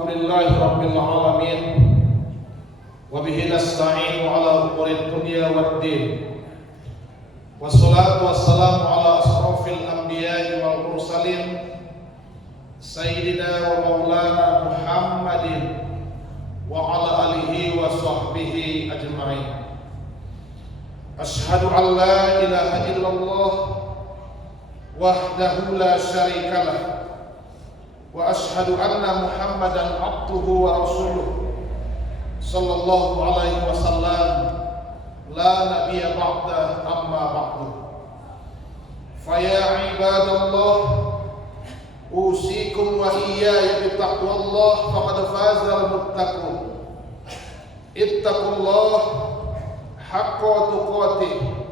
Alhamdulillahi Rabbil Alamin. Wabihi nasta'inu ala umurid dunya waddin. Wassalatu wassalamu ala asrafil anbiya'i wal mursalin Sayyidina wa maulana Muhammadin wa ala alihi wa sahbihi ajma'in. Ashhadu an la ilaha illallah wahdahu la syarikalah wa ashhadu anna Muhammadan abduhu wa rasuluh sallallahu alaihi wasallam la nabiyya ba'da amma ba'du. Fa ya ibadallah usikum wa iyaya bittaqwallah faqad fazal muttaqun. Ittaqullah haqqa tuqatih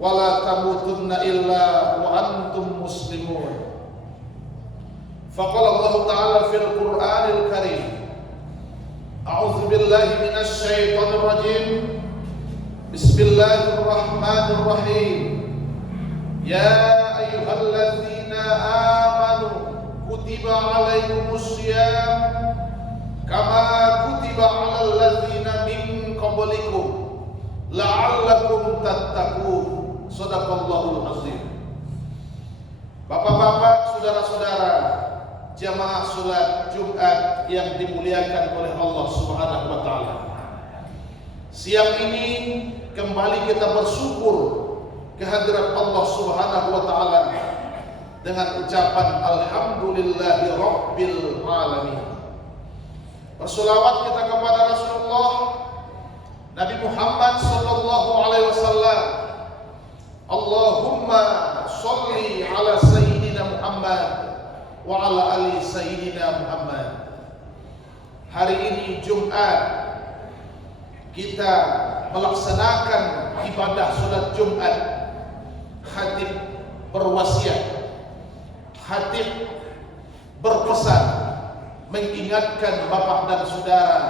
wa la tamutunna illa wa antum muslimun. Faqala Allah Ta'ala fil Qur'anil Karim, a'udzu billahi minasy syaithanir rajim. Bismillahirrahmanirrahim. Ya ayyuhalladzina amanu kutiba 'alaikumus syiyam kama kutiba 'alal ladzina min qablikum la'allakum tattaqun. Shadaqallahul azim. Bapak-bapak, saudara-saudara, jamaah salat Jumat yang dimuliakan oleh Allah Subhanahu wa taala. Siang ini kembali kita bersyukur kehadirat Allah Subhanahu wa taala dengan ucapan alhamdulillahi rabbil alamin. Bersolawat kita kepada Rasulullah Nabi Muhammad sallallahu alaihi wasallam. Allahumma sholli ala sayyidina Muhammad wa ala ali sayyidina Muhammad. Hari ini Jumat kita melaksanakan ibadah salat Jumat. Khatib berwasiat, khatib berpesan mengingatkan bapak dan saudara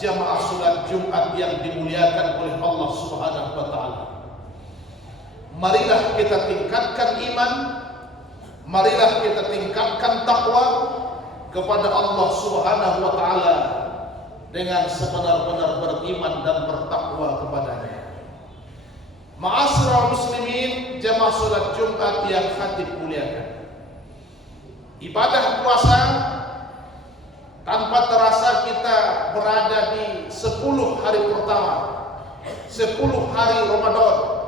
jamaah salat Jumat yang dimuliakan oleh Allah Subhanahu wa taala. Marilah kita tingkatkan iman, marilah kita tingkatkan takwa kepada Allah Subhanahu wa taala dengan sebenar-benar beriman dan bertakwa kepadanya. Ma'asyiral muslimin, jamaah salat Jumat yang khatib muliakan. Ibadah puasa tanpa terasa kita berada di 10 hari pertama, 10 hari Ramadan.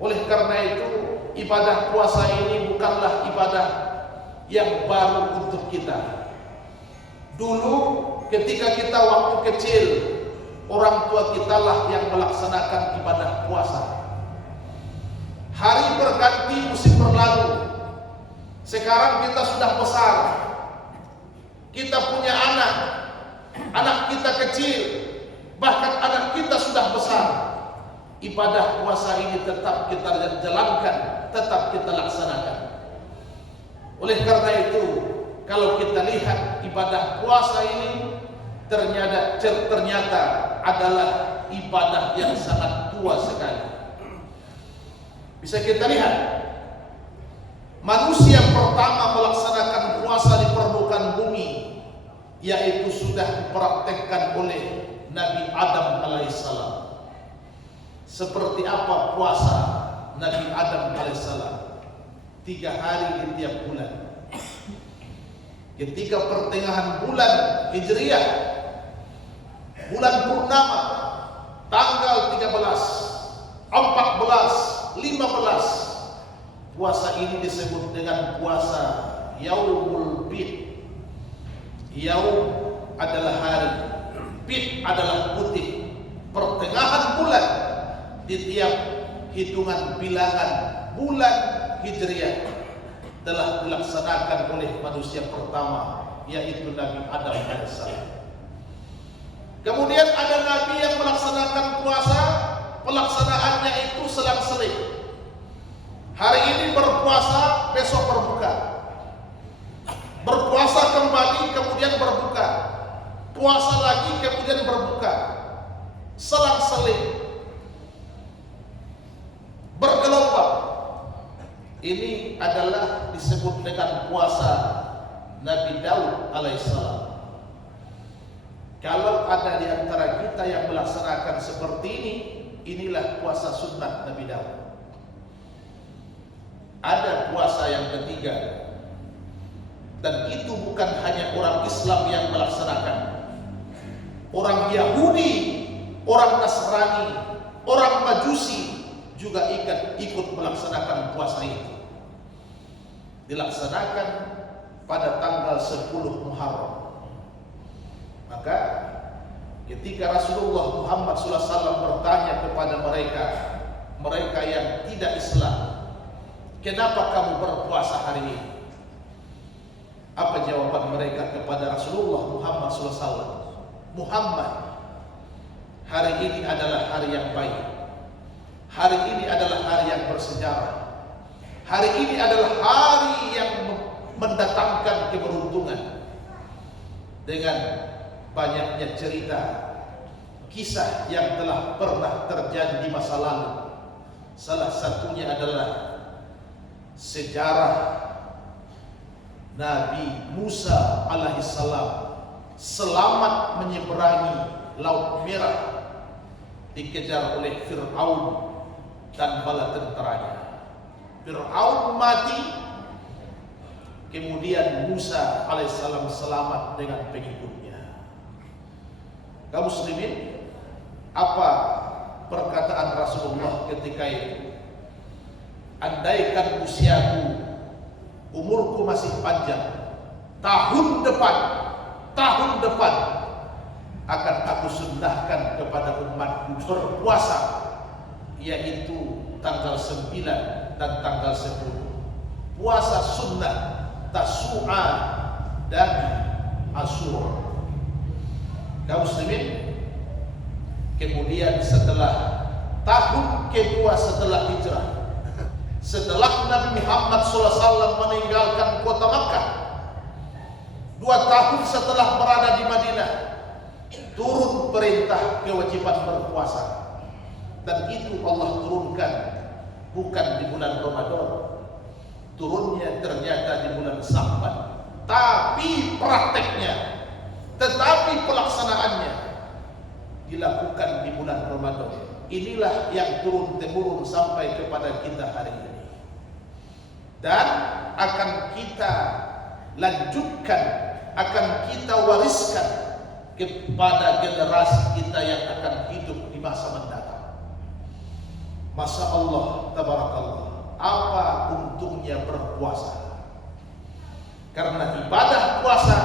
Oleh karena itu, ibadah puasa ini bukanlah ibadah yang baru untuk kita. Dulu ketika kita waktu kecil, orang tua kita lah yang melaksanakan ibadah puasa. Hari berganti, musim berlalu. Sekarang kita sudah besar, kita punya anak, anak kita kecil, bahkan anak kita sudah besar. Ibadah puasa ini tetap kita jalankan, tetap kita laksanakan. Oleh karena itu, kalau kita lihat ibadah puasa ini ternyata adalah ibadah yang sangat tua sekali. Bisa kita lihat, manusia pertama melaksanakan puasa di permukaan bumi, yaitu sudah dipraktekkan oleh Nabi Adam alaihissalam. Seperti apa puasa Nabi Adam alaihissalam? 3 hari di tiap bulan. Ketika pertengahan bulan Hijriah, bulan purnama, tanggal 13, 14, 15, puasa ini disebut dengan puasa Yaumul Bid. Yaum adalah hari, Bid adalah putih. Pertengahan bulan di tiap hitungan bilangan bulan Hijriah telah dilaksanakan oleh manusia pertama, yaitu Nabi Adam alaihissalam. Kemudian ada nabi yang melaksanakan puasa, pelaksanaannya itu selang-seling. Hari ini berpuasa, besok berbuka. Berpuasa kembali, kemudian berbuka. Puasa lagi, kemudian berbuka. Selang-seling, bergelombang. Ini adalah disebut dengan puasa Nabi Daud alaihissalam. Kalau ada di antara kita yang melaksanakan seperti ini, inilah puasa sunnah Nabi Daud. Ada puasa yang ketiga, dan itu bukan hanya orang Islam yang melaksanakan. Orang Yahudi, orang Nasrani, orang Majusi juga ikut melaksanakan puasa itu. Dilaksanakan pada tanggal 10 Muharram. Maka ketika Rasulullah Muhammad SAW bertanya kepada mereka yang tidak Islam, kenapa kamu berpuasa hari ini? Apa jawaban mereka kepada Rasulullah Muhammad SAW? Muhammad, hari ini adalah hari yang baik. Hari ini adalah hari yang bersejarah. Hari ini adalah hari yang mendatangkan keberuntungan. Dengan banyaknya cerita, kisah yang telah pernah terjadi di masa lalu. Salah satunya adalah sejarah Nabi Musa alaihissalam selamat menyeberangi Laut Merah, dikejar oleh Fir'aun dan bala tentaranya. Fir'aun mati, kemudian Musa alaihissalam selamat dengan pengikutnya. Kaum muslimin, apa perkataan Rasulullah ketika itu? Andaikan usiaku, umurku masih panjang, tahun depan akan aku sunnahkan kepada umatku berpuasa, yaitu tanggal 9 dan tanggal 10. Puasa sunnah Tasu'a dan Asyura. Kaum muslimin, kemudian setelah tahun kedua setelah hijrah, setelah Nabi Muhammad SAW meninggalkan kota Makkah, 2 tahun setelah berada di Madinah, turun perintah kewajiban berpuasa. Dan itu Allah turunkan bukan di bulan Ramadan, turunnya ternyata di bulan Sya'ban. Tapi prakteknya, tetapi pelaksanaannya dilakukan di bulan Ramadan. Inilah yang turun-temurun sampai kepada kita hari ini, dan akan kita lanjutkan, akan kita wariskan kepada generasi kita yang akan hidup di masa mendatang. Masya Allah, tabarakallah, apa untungnya berpuasa? Karena ibadah puasa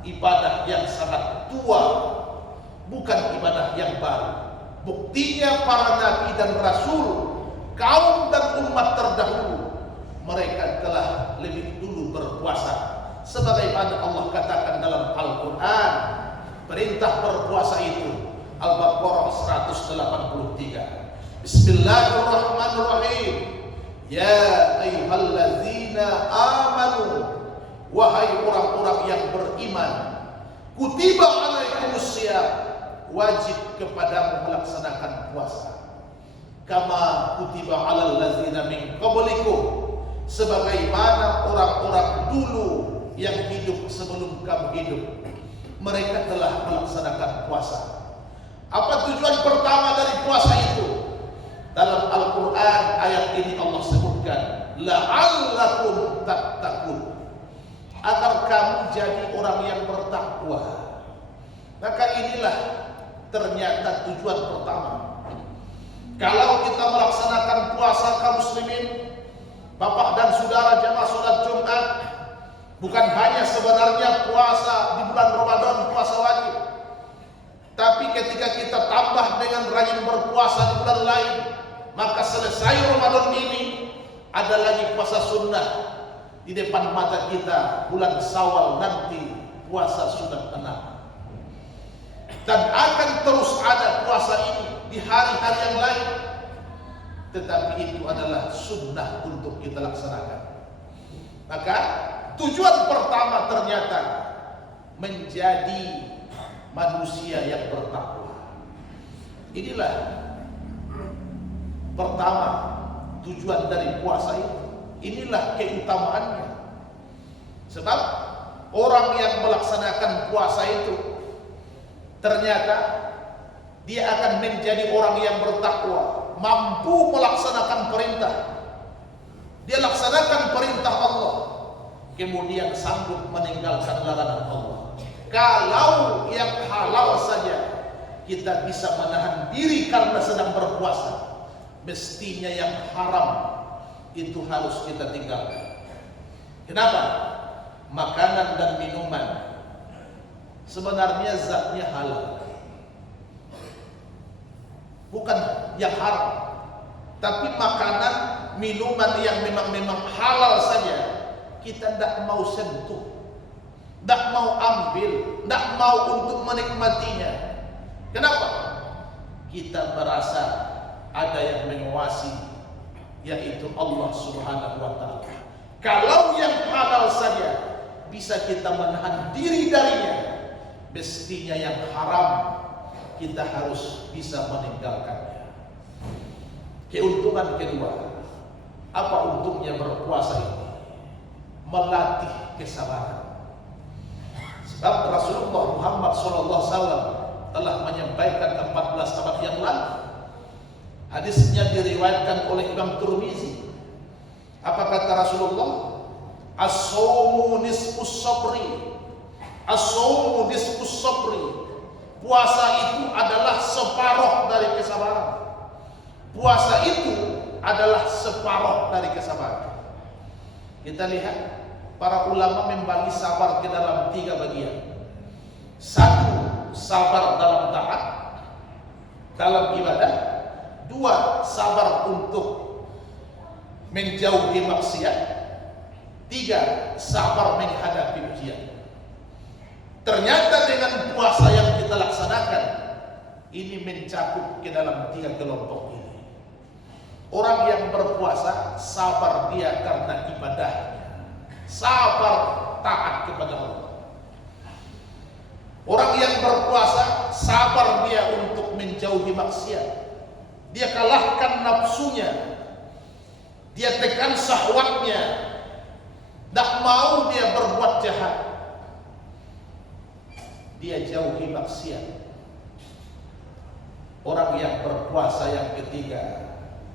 ibadah yang sangat tua, bukan ibadah yang baru. Buktinya para nabi dan rasul, kaum dan umat terdahulu, mereka telah lebih dulu berpuasa. Sebagaimana Allah katakan dalam Al-Quran, perintah berpuasa itu, Al-Baqarah 183. Bismillahirrahmanirrahim. Ya ayyuhalladzina amanu, wahai orang-orang yang beriman, kutiba alaikumusiyam, wajib kepadamu melaksanakan puasa. Kama kutiba alal ladzina min qablikum, sebagaimana orang-orang dulu yang hidup sebelum kamu hidup, mereka telah melaksanakan puasa. Apa tujuan pertama dari puasa itu? Dalam Al-Quran ayat ini Allah sebutkan, la'allakum tattaqun, agar kamu jadi orang yang bertakwa. Maka inilah ternyata tujuan pertama. Kalau kita melaksanakan puasa, kaum muslimin, bapak dan saudara jamaah sholat Jumat, bukan hanya sebenarnya puasa di bulan Ramadan, puasa wajib, tapi ketika kita tambah dengan rajin berpuasa di bulan lain, maka selesai Ramadan ini ada lagi puasa sunnah di depan mata kita. Bulan Syawal nanti puasa sunnah 6, dan akan terus ada puasa ini di hari-hari yang lain. Tetapi itu adalah sunnah untuk kita laksanakan. Maka tujuan pertama ternyata menjadi manusia yang bertakwa. Inilah pertama tujuan dari puasa itu. Inilah keutamaannya. Sebab orang yang melaksanakan puasa itu ternyata dia akan menjadi orang yang bertakwa, mampu melaksanakan perintah. Dia laksanakan perintah Allah, kemudian sanggup meninggalkan larangan Allah. Kalau yang halal saja kita bisa menahan diri karena sedang berpuasa, mestinya yang haram itu harus kita tinggalkan. Kenapa? Makanan dan minuman sebenarnya zatnya halal, bukan yang haram. Tapi makanan, minuman yang memang halal saja kita tidak mau sentuh, tidak mau ambil, tidak mau untuk menikmatinya. Kenapa? Kita merasa ada yang menguasai, yaitu Allah Subhanahu wa Ta'ala. Kalau yang halal saja bisa kita menahan diri darinya, mestinya yang haram kita harus bisa meninggalkannya. Keuntungan kedua, apa untungnya berpuasa ini? Melatih kesabaran. Sebab Rasulullah Muhammad SAW telah menyampaikan 14 abad yang lalu. Hadisnya diriwayatkan oleh Imam Tirmizi. Apa kata Rasulullah? As-shaumu nisfus sabri. As-shaumu nisfus sabri. Puasa itu adalah separuh dari kesabaran. Puasa itu adalah separuh dari kesabaran. Kita lihat para ulama membagi sabar ke dalam 3 bagian. 1, sabar dalam taat, dalam ibadah. 2, sabar untuk menjauhi maksiat. 3, sabar menghadapi ujian. Ternyata dengan puasa yang kita laksanakan, ini mencakup ke dalam 3 kelompok ini. Orang yang berpuasa sabar dia karena ibadahnya, sabar taat kepada Allah. Orang yang berpuasa sabar dia untuk menjauhi maksiat. Dia kalahkan nafsunya, dia tekan syahwatnya, tak mau dia berbuat jahat, dia jauhi maksiat. Orang yang berpuasa yang ketiga,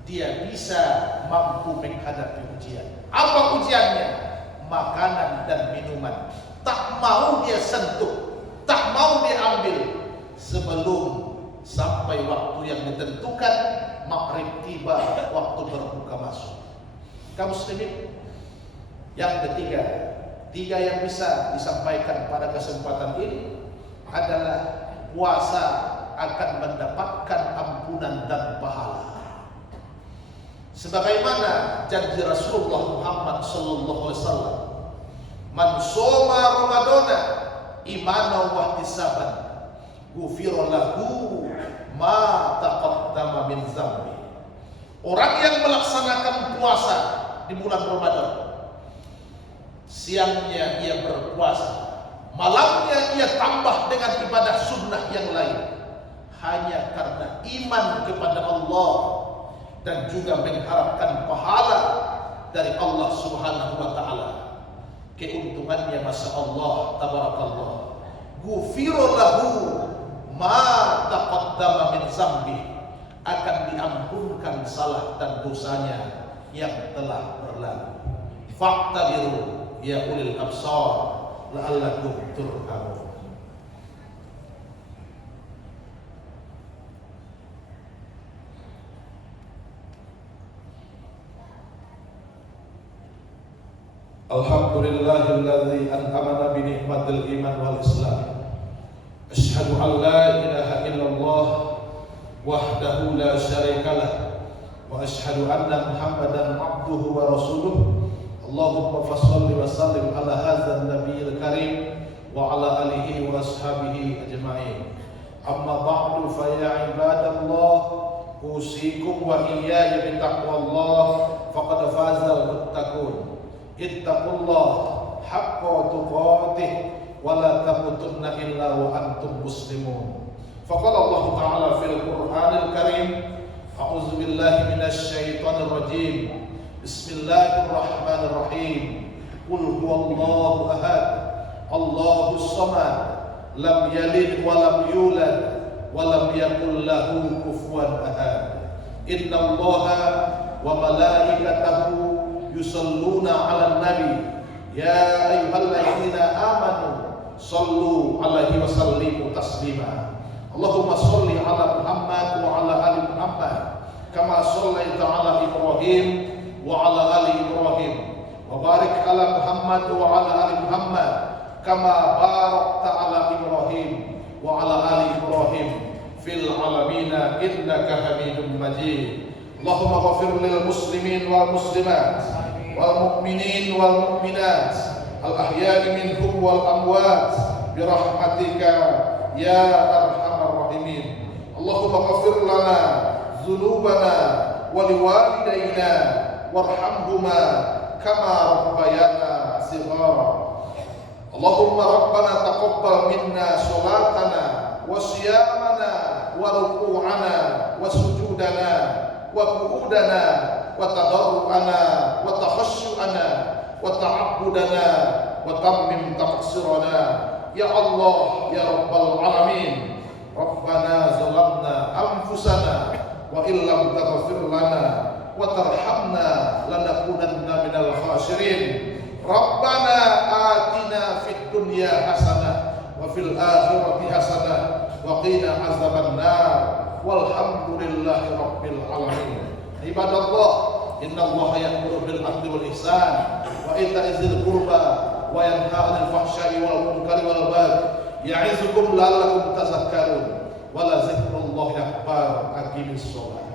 dia bisa mampu menghadapi ujian. Apa ujiannya? Makanan dan minuman. Tak mau dia sentuh, tak mau dia ambil sebelum sampai waktu yang ditentukan, maghrib tiba, waktu berbuka masuk. Kaum muslimin, yang ketiga, 3 yang bisa disampaikan pada kesempatan ini adalah puasa akan mendapatkan ampunan dan pahala. Sebagaimana janji Rasulullah Muhammad sallallahu alaihi wasallam, "Man shoma Ramadana imanan wa ihtisaban, ghufira lahu ma taqaddama min dzambi." Orang yang melaksanakan puasa di bulan Ramadan, siangnya ia berpuasa, malamnya ia tambah dengan ibadah sunnah yang lain, hanya karena iman kepada Allah dan juga mengharapkan pahala dari Allah Subhanahu wa Ta'ala. Keuntungannya Masya Allah, tabarakallah, ghufira lahu ma taqaddama min dzambi, akan diampunkan salah dan dosanya yang telah berlalu. Fa'tabiru ya ulil absar la'allakum turhamun. Alhamdulillahilladzi an'amana bi ni'matil iman wal islam. Asyhadu an la ilaha illallah wahdahu la syarikalah wa asyhadu anna Muhammadan abduhu wa rasuluh. Allahumma fassalli wa sallim ala hadzal nabiyil karim wa ala alihi wa ashabihi ajma'in. Amma ba'du fa ya ibadallah, usikum wa iyaya bi taqwallah faqad fazal muttaqun. Ittaqullah haqqa tuqatih wa la tamutunna illa wa antum muslimun. Faqala Allah Ta'ala fil Qur'anil Karim, a'udzu billahi minasy syaithanir rajim. Bismillahirrahmanirrahim. Qul huwallahu ahad, Allahus samad, lam yalid wa lam yulad wa lam yakul lahu kufuwan ahad. Innallaha wa malaikatahu yusalluna 'alan nabi ya ayyuhalladzina amanu sallu 'alaihi wa sallimu taslima. Allahumma shalli 'ala Muhammad wa 'ala ali Muhammad kama shallaita 'ala Ibrahim wa 'ala ali Ibrahim wa barik 'ala Muhammad wa 'ala ali Muhammad kama barakta 'ala Ibrahim wa 'ala ali Ibrahim fil 'alamin innaka Hamidum Majid. Allahumma ghafir lil muslimin wal muslimat wal mu'minin wal mu'minat al ahya'i minhum wal amwat bi rahmatika ya arhamar rahimin. Allahumma ghafir lana dzunubana wa liwalidayna warhamhuma kama rabbayana shighara. Allahumma rabbana taqabbal minna salatana wa siyamana wa ruku'ana wa sujudana wa qu'udana wa tadarru'ana wa takhashu'ana wa ta'abbudana wa tammim taqsirana ya Allah ya rabbal alamin. Rabbana zalamna anfusana wa illam taghfir lana wa tarhamna lanakunanna minal khasirin. Rabbana atina fid dunya hasanah wa fil akhirati hasanah wa qina azabannar walhamdulillahi rabbil alamin. Ibadallah, innallaha ya'muru bil 'adli wal ihsan wa ita'i dzil qurba wa yanha 'anil fahsya'i wal munkari wal baghi ya'izukum la'allakum tadhakkarun wa la dzikrullahi akbar. Aqimis shalah.